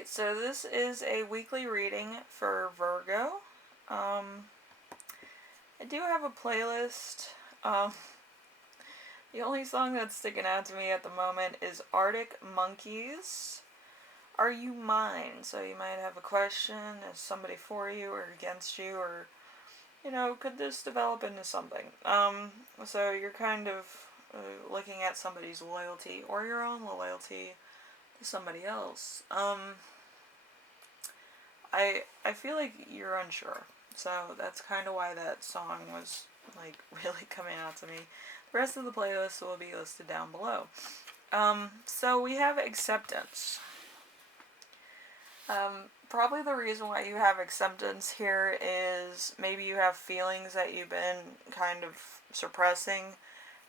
Alright, so this is a weekly reading for Virgo. I do have a playlist. Um, the only song that's sticking out to me at the moment is Arctic Monkeys, Are You Mine? So you might have a question, is somebody for you or against you, or, could this develop into something? So you're kind of looking at somebody's loyalty or your own loyalty to somebody else. I feel like you're unsure. So that's kind of why that song was like really coming out to me. The rest of the playlist will be listed down below. So we have acceptance. Probably the reason why you have acceptance here is maybe you have feelings that you've been kind of suppressing,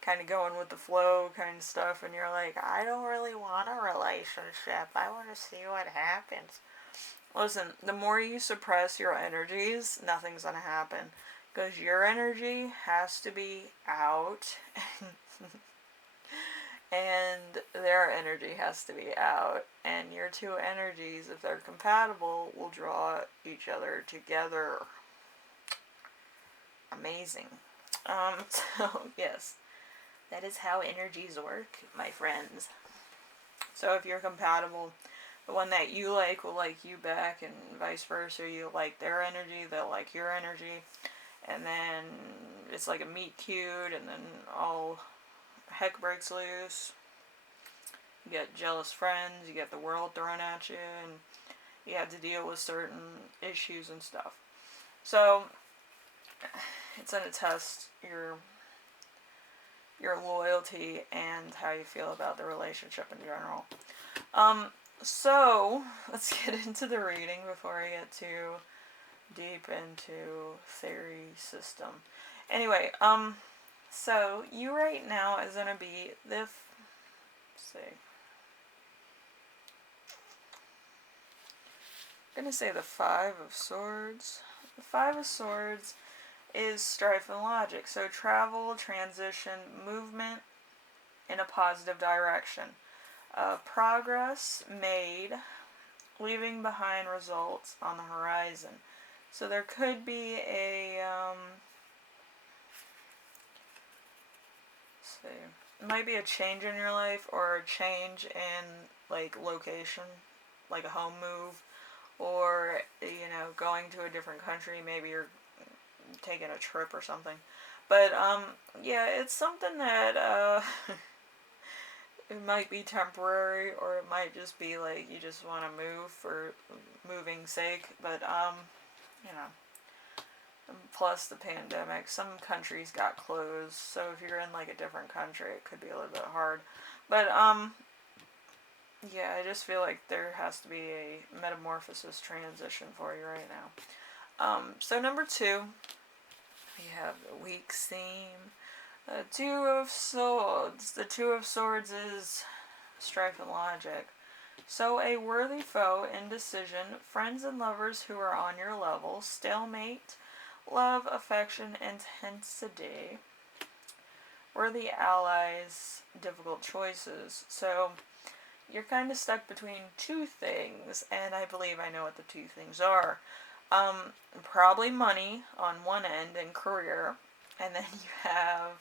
kind of going with the flow kind of stuff, and you're like, I don't really want a relationship. I want to see what happens. Listen, the more you suppress your energies, nothing's going to happen. Because your energy has to be out, and their energy has to be out. And your two energies, if they're compatible, will draw each other together. Amazing. So, yes, that is how energies work, my friends. So if you're compatible, the one that you like will like you back, and vice versa. You like their energy, they'll like your energy, and then it's like a meet cute, and then all heck breaks loose. You get jealous friends, you get the world thrown at you, and you have to deal with certain issues and stuff. So it's going to test your loyalty and how you feel about the relationship in general. So let's get into the reading before I get too deep into theory system. Anyway, so you right now is going to be let's see. I'm going to say the Five of Swords. The Five of Swords is strife and logic. So travel, transition, movement in a positive direction. Progress made, leaving behind results on the horizon. So there could be a, let's see, it might be a change in your life, or a change in, like, location, like a home move, or, going to a different country. Maybe you're taking a trip or something. But, yeah, it's something that, it might be temporary, or it might just be like you just want to move for moving's sake. But, plus the pandemic, some countries got closed, so if you're in like a different country, it could be a little bit hard. But, yeah, I just feel like there has to be a metamorphosis transition for you right now. So number 2, we have the week's theme. The Two of Swords. The Two of Swords is strife and logic. So a worthy foe, indecision, friends and lovers who are on your level, stalemate, love, affection, intensity. Worthy allies, difficult choices. So you're kind of stuck between two things, and I believe I know what the two things are. Probably money on one end and career, and then you have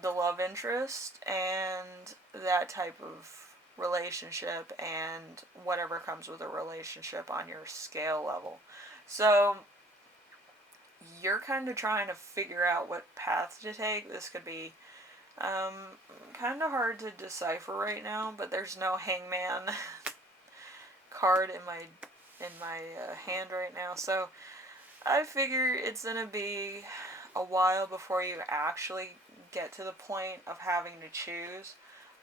the love interest and that type of relationship and whatever comes with a relationship on your scale level. So you're kind of trying to figure out what path to take. This could be kind of hard to decipher right now, but there's no hangman card in my hand right now, so I figure it's gonna be a while before you actually get to the point of having to choose,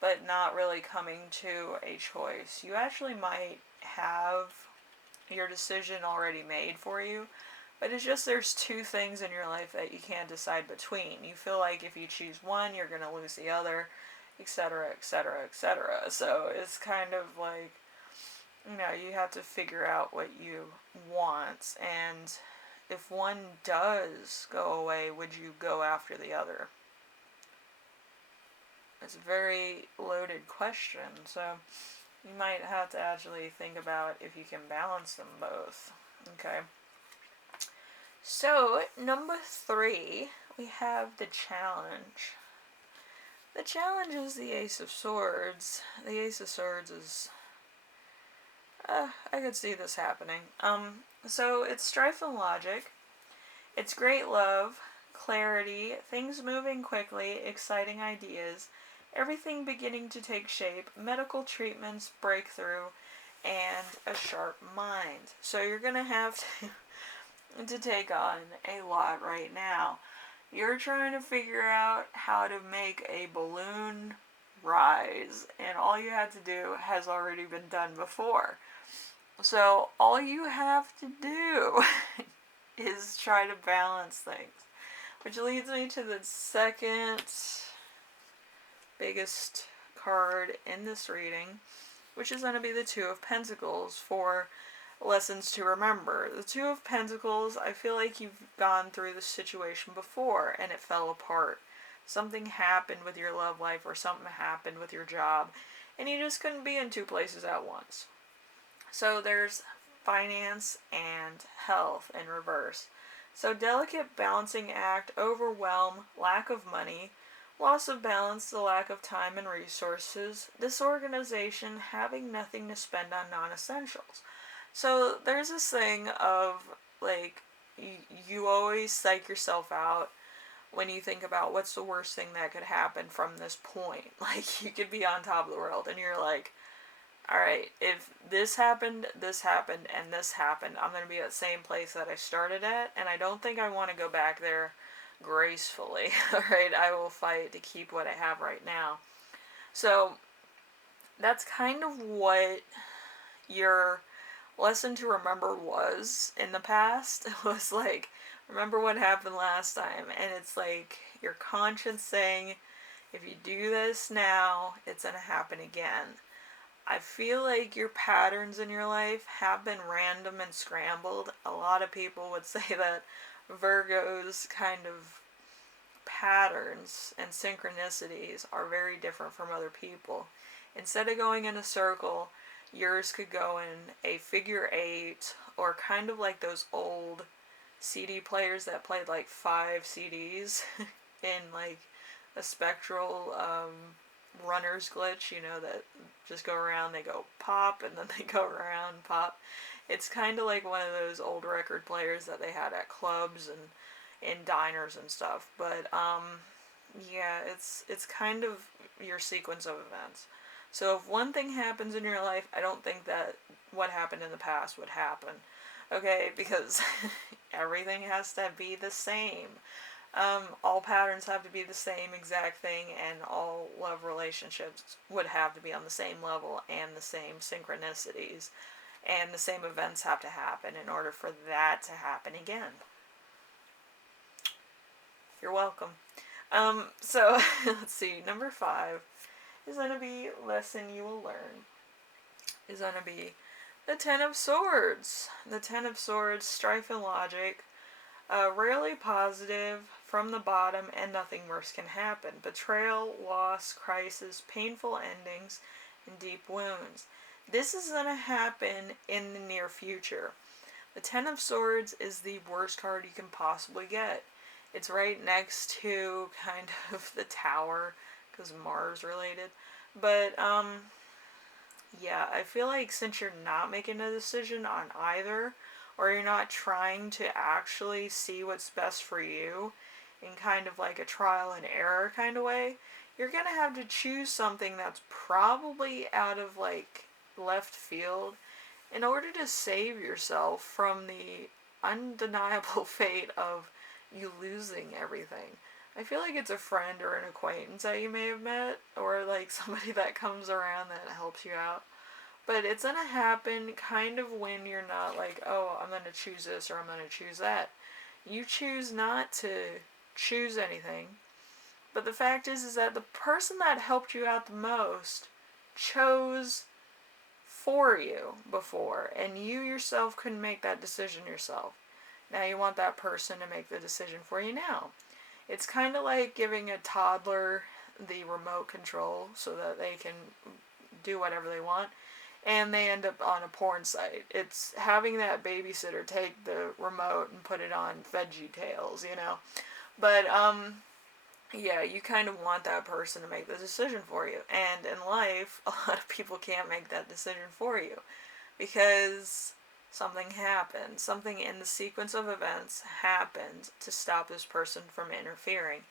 but not really coming to a choice. You actually might have your decision already made for you, but it's just there's two things in your life that you can't decide between. You feel like if you choose one, you're going to lose the other, etc., etc., etc. So it's kind of like, you have to figure out what you want, and if one does go away, would you go after the other? It's a very loaded question. So You might have to actually think about if you can balance them both. Okay. So, number 3, we have the challenge. The challenge is the Ace of Swords. The Ace of Swords is... I could see this happening. So it's strife and logic. It's great love, clarity, things moving quickly, exciting ideas, everything beginning to take shape, medical treatments, breakthrough, and a sharp mind. So you're going to have to take on a lot right now. You're trying to figure out how to make a balloon rise, and all you had to do has already been done before. So all you have to do is try to balance things. Which leads me to the second biggest card in this reading, which is going to be the Two of Pentacles for lessons to remember. The Two of Pentacles, I feel like you've gone through this situation before and it fell apart. Something happened with your love life or something happened with your job and you just couldn't be in two places at once. So there's finance and health in reverse. So delicate balancing act, overwhelm, lack of money, loss of balance, the lack of time and resources, disorganization, having nothing to spend on non-essentials. So there's this thing of, like, you always psych yourself out when you think about what's the worst thing that could happen from this point. Like, you could be on top of the world and you're like, alright, if this happened, and this happened, I'm going to be at the same place that I started at, and I don't think I want to go back there gracefully. Alright, I will fight to keep what I have right now. So, that's kind of what your lesson to remember was in the past. It was like, remember what happened last time, and it's like your conscience saying, if you do this now, it's going to happen again. I feel like your patterns in your life have been random and scrambled. A lot of people would say that Virgo's kind of patterns and synchronicities are very different from other people. Instead of going in a circle, yours could go in a figure 8 or kind of like those old CD players that played like 5 CDs in like a spectral runner's glitch, you know, that just go around, they go pop, and then they go around, pop. It's kind of like one of those old record players that they had at clubs and in diners and stuff. But, yeah, it's kind of your sequence of events. So if one thing happens in your life, I don't think that what happened in the past would happen. Okay, because everything has to be the same. All patterns have to be the same exact thing, and all love relationships would have to be on the same level and the same synchronicities, and the same events have to happen in order for that to happen again. You're welcome. So let's see, number 5 is going to be lesson you will learn. Is going to be the Ten of Swords. The Ten of Swords, strife and logic, rarely positive, from the bottom, and nothing worse can happen. Betrayal, loss, crisis, painful endings, and deep wounds. This is going to happen in the near future. The Ten of Swords is the worst card you can possibly get. It's right next to kind of the Tower, because Mars related. But, yeah, I feel like since you're not making a decision on either, or you're not trying to actually see what's best for you in kind of like a trial and error kind of way, you're going to have to choose something that's probably out of like left field in order to save yourself from the undeniable fate of you losing everything. I feel like it's a friend or an acquaintance that you may have met, or like somebody that comes around that helps you out. But it's going to happen kind of when you're not like, oh, I'm going to choose this or I'm going to choose that. You choose not to choose anything. But the fact is that the person that helped you out the most chose for you before, and you yourself couldn't make that decision yourself. Now you want that person to make the decision for you now. It's kind of like giving a toddler the remote control so that they can do whatever they want, and they end up on a porn site. It's having that babysitter take the remote and put it on Veggie Tales, you know. But yeah, you kind of want that person to make the decision for you. And in life, a lot of people can't make that decision for you because something happened. Something in the sequence of events happened to stop this person from interfering.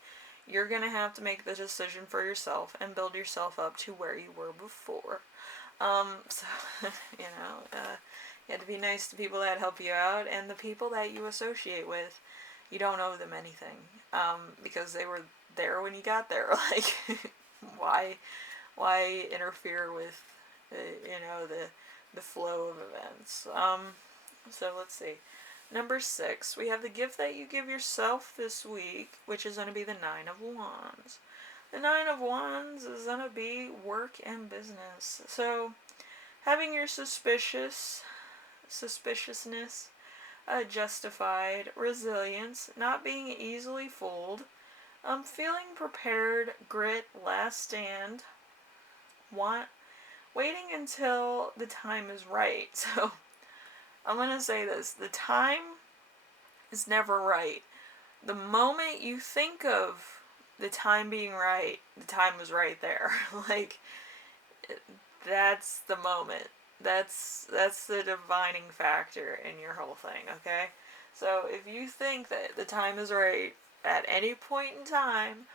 You're going to have to make the decision for yourself and build yourself up to where you were before. So, you have to be nice to people that help you out, and the people that you associate with, you don't owe them anything, because they were there when you got there. Like, why interfere with, the flow of events? So let's see. Number 6, we have the gift that you give yourself this week, which is going to be the 9 of Wands. The 9 of Wands is going to be work and business. So, having your suspiciousness justified, resilience, not being easily fooled, feeling prepared, grit, last stand, waiting until the time is right. So, I'm going to say this. The time is never right. The moment you think of the time being right, the time was right there. Like, that's the moment. That's the defining factor in your whole thing, okay? So if you think that the time is right at any point in time,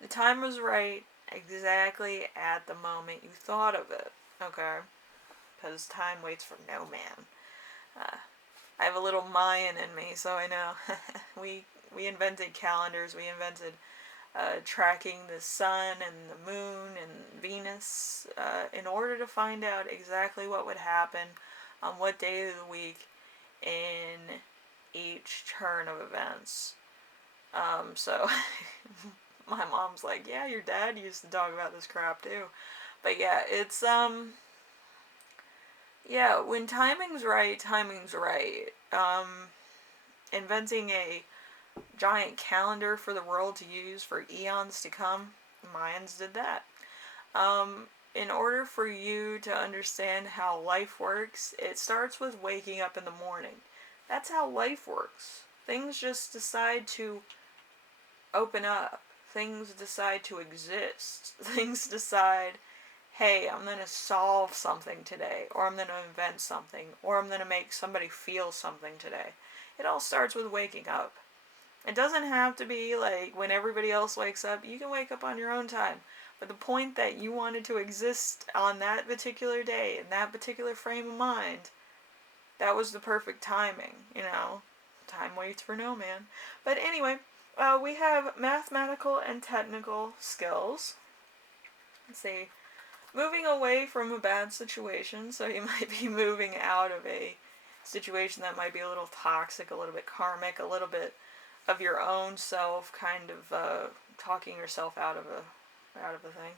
the time was right exactly at the moment you thought of it, okay? Because time waits for no man. I have a little Mayan in me, so I know. we invented calendars. We invented tracking the sun and the moon and Venus in order to find out exactly what would happen on what day of the week in each turn of events. So my mom's like, yeah, your dad used to talk about this crap too. But yeah, it's yeah, when timing's right, timing's right. Inventing a giant calendar for the world to use for eons to come, Mayans did that. In order for you to understand how life works, it starts with waking up in the morning. That's how life works. Things just decide to open up. Things decide to exist. Things decide, hey, I'm going to solve something today, or I'm going to invent something, or I'm going to make somebody feel something today. It all starts with waking up. It doesn't have to be like when everybody else wakes up. You can wake up on your own time. But the point that you wanted to exist on that particular day, in that particular frame of mind, that was the perfect timing, you know. Time waits for no man. But anyway, we have mathematical and technical skills. Let's see. Moving away from a bad situation, so you might be moving out of a situation that might be a little toxic, a little bit karmic, a little bit of your own self, kind of talking yourself out of a thing.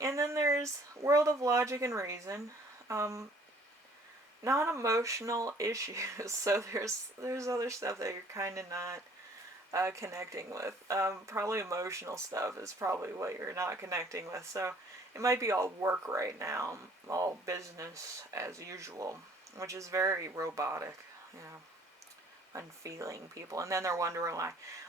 And then there's world of logic and reason, non-emotional issues. So there's other stuff that you're kind of not connecting with. Probably emotional stuff is probably what you're not connecting with. So it might be all work right now, all business as usual, which is very robotic, you know, unfeeling people. And then they're wondering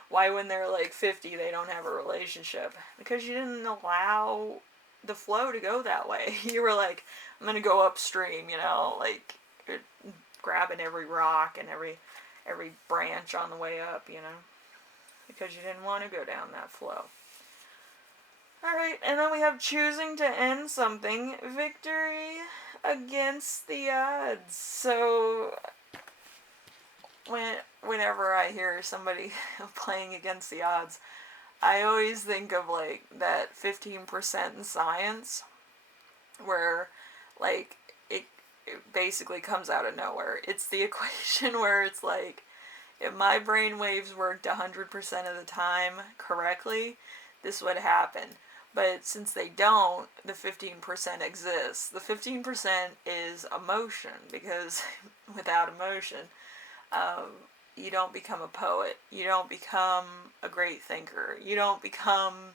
why when they're like 50 they don't have a relationship. Because you didn't allow the flow to go that way. You were like, I'm going to go upstream, you know, like grabbing every rock and every branch on the way up, you know, because you didn't want to go down that flow. Alright, and then we have choosing to end something. Victory against the odds. So, whenever I hear somebody playing against the odds, I always think of, like, that 15% in science, where, like, it basically comes out of nowhere. It's the equation where it's like, if my brain waves worked 100% of the time correctly, this would happen. But since they don't, the 15% exists. The 15% is emotion, because without emotion, you don't become a poet. You don't become a great thinker. You don't become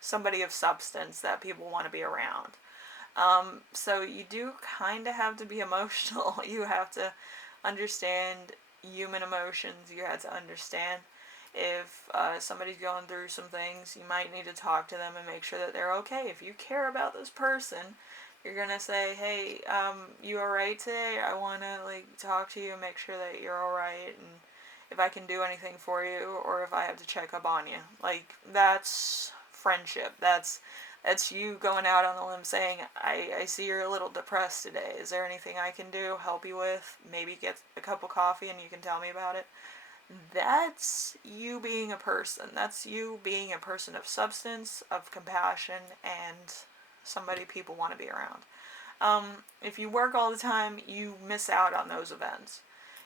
somebody of substance that people want to be around. So you do kind of have to be emotional. You have to understand human emotions. You have to understand if somebody's going through some things, you might need to talk to them and make sure that they're okay. If you care about this person, you're gonna say, "Hey, you alright today? I wanna like talk to you and make sure that you're alright, and if I can do anything for you, or if I have to check up on you." Like that's friendship. That's you going out on a limb saying, I see you're a little depressed today. Is there anything I can do? Help you with? Maybe get a cup of coffee and you can tell me about it. That's you being a person. That's you being a person of substance, of compassion, and somebody people want to be around. If you work all the time, you miss out on those events.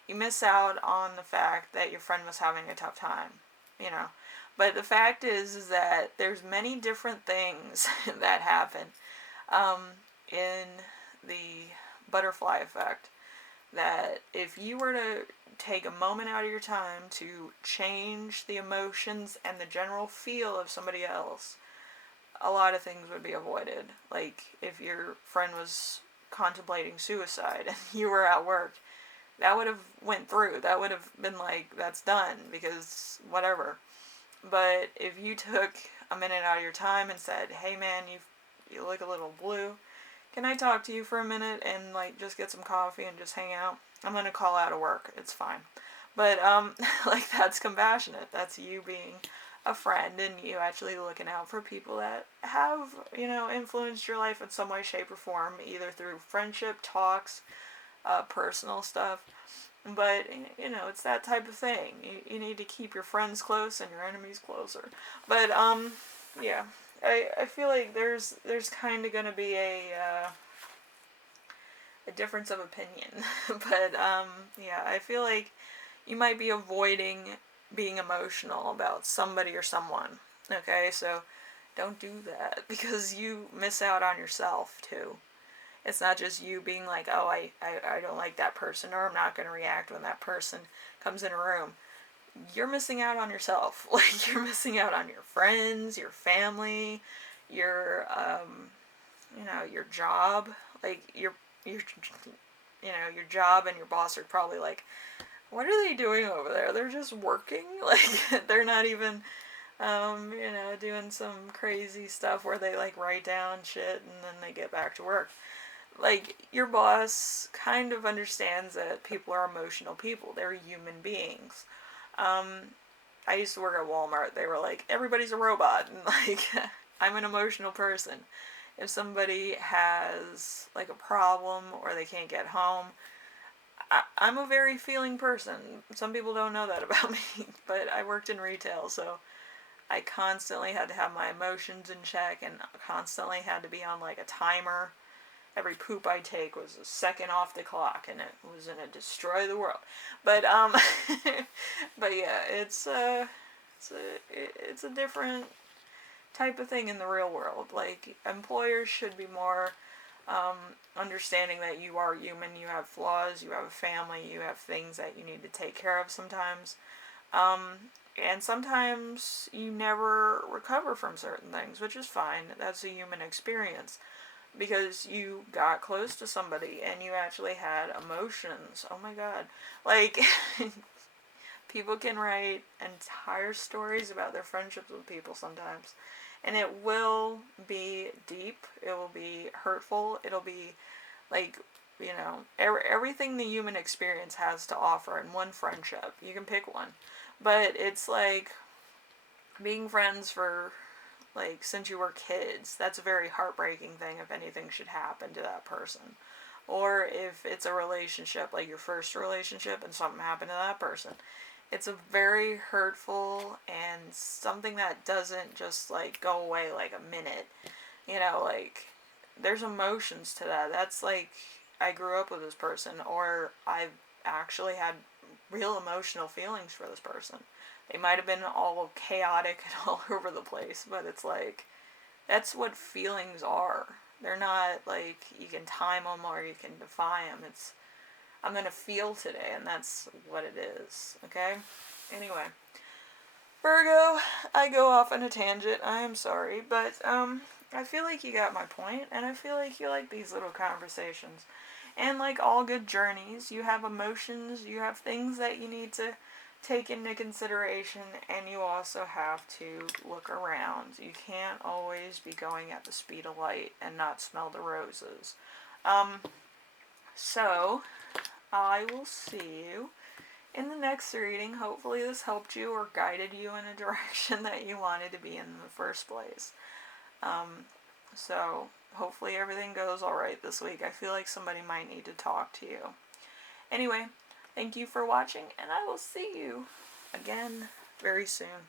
You miss out on the fact that your friend was having a tough time, you know. But the fact is that there's many different things that happen um, in the butterfly effect, that if you were to take a moment out of your time to change the emotions and the general feel of somebody else, a lot of things would be avoided. Like if your friend was contemplating suicide and you were at work, that would have went through. That would have been like, that's done, because whatever. But if you took a minute out of your time and said, "Hey man, you look a little blue. Can I talk to you for a minute and like just get some coffee and just hang out? I'm gonna call out of work. It's fine." But like that's compassionate. That's you being a friend and you actually looking out for people that have, influenced your life in some way, shape, or form, either through friendship, talks, personal stuff. But, it's that type of thing. You need to keep your friends close and your enemies closer. But, yeah. I feel like there's kind of going to be a difference of opinion. But, yeah, I feel like you might be avoiding being emotional about somebody or someone. Okay, so don't do that because you miss out on yourself too. It's not just you being like, "Oh, I don't like that person," or "I'm not going to react when that person comes in a room." You're missing out on yourself. Like, you're missing out on your friends, your family, your, your job. Like, your job and your boss are probably like, "What are they doing over there? They're just working?" Like, they're not even, doing some crazy stuff where they, like, write down shit and then they get back to work. Like, your boss kind of understands that people are emotional people. They're human beings. I used to work at Walmart. They were like, "Everybody's a robot." And, like, I'm an emotional person. If somebody has, like, a problem or they can't get home, I'm a very feeling person. Some people don't know that about me, but I worked in retail, so I constantly had to have my emotions in check and constantly had to be on, like, a timer. Every poop I take was a second off the clock, and it was gonna destroy the world. But but yeah, it's a different type of thing in the real world. Like, employers should be more understanding that you are human. You have flaws. You have a family. You have things that you need to take care of sometimes. And sometimes you never recover from certain things, which is fine. That's a human experience. Because you got close to somebody and you actually had emotions. Oh my god. Like, people can write entire stories about their friendships with people sometimes. And it will be deep. It will be hurtful. It'll be, like, everything the human experience has to offer in one friendship. You can pick one. But it's like being friends for, like, since you were kids. That's a very heartbreaking thing if anything should happen to that person. Or if it's a relationship, like your first relationship, and something happened to that person. It's a very hurtful and something that doesn't just, like, go away like a minute. Like, there's emotions to that. That's like, I grew up with this person, or I've actually had real emotional feelings for this person. They might have been all chaotic and all over the place, but it's like, that's what feelings are. They're not like you can time them or you can define them. It's, I'm going to feel today, and that's what it is, okay? Anyway, Virgo, I go off on a tangent. I am sorry, but I feel like you got my point, and I feel like you like these little conversations. And like all good journeys, you have emotions, you have things that you need to take into consideration, and you also have to look around. You can't always be going at the speed of light and not smell the roses. Um, so, I will see you in the next reading. Hopefully this helped you or guided you in a direction that you wanted to be in the first place. So hopefully everything goes alright this week. I feel like somebody might need to talk to you. Anyway, thank you for watching, and I will see you again very soon.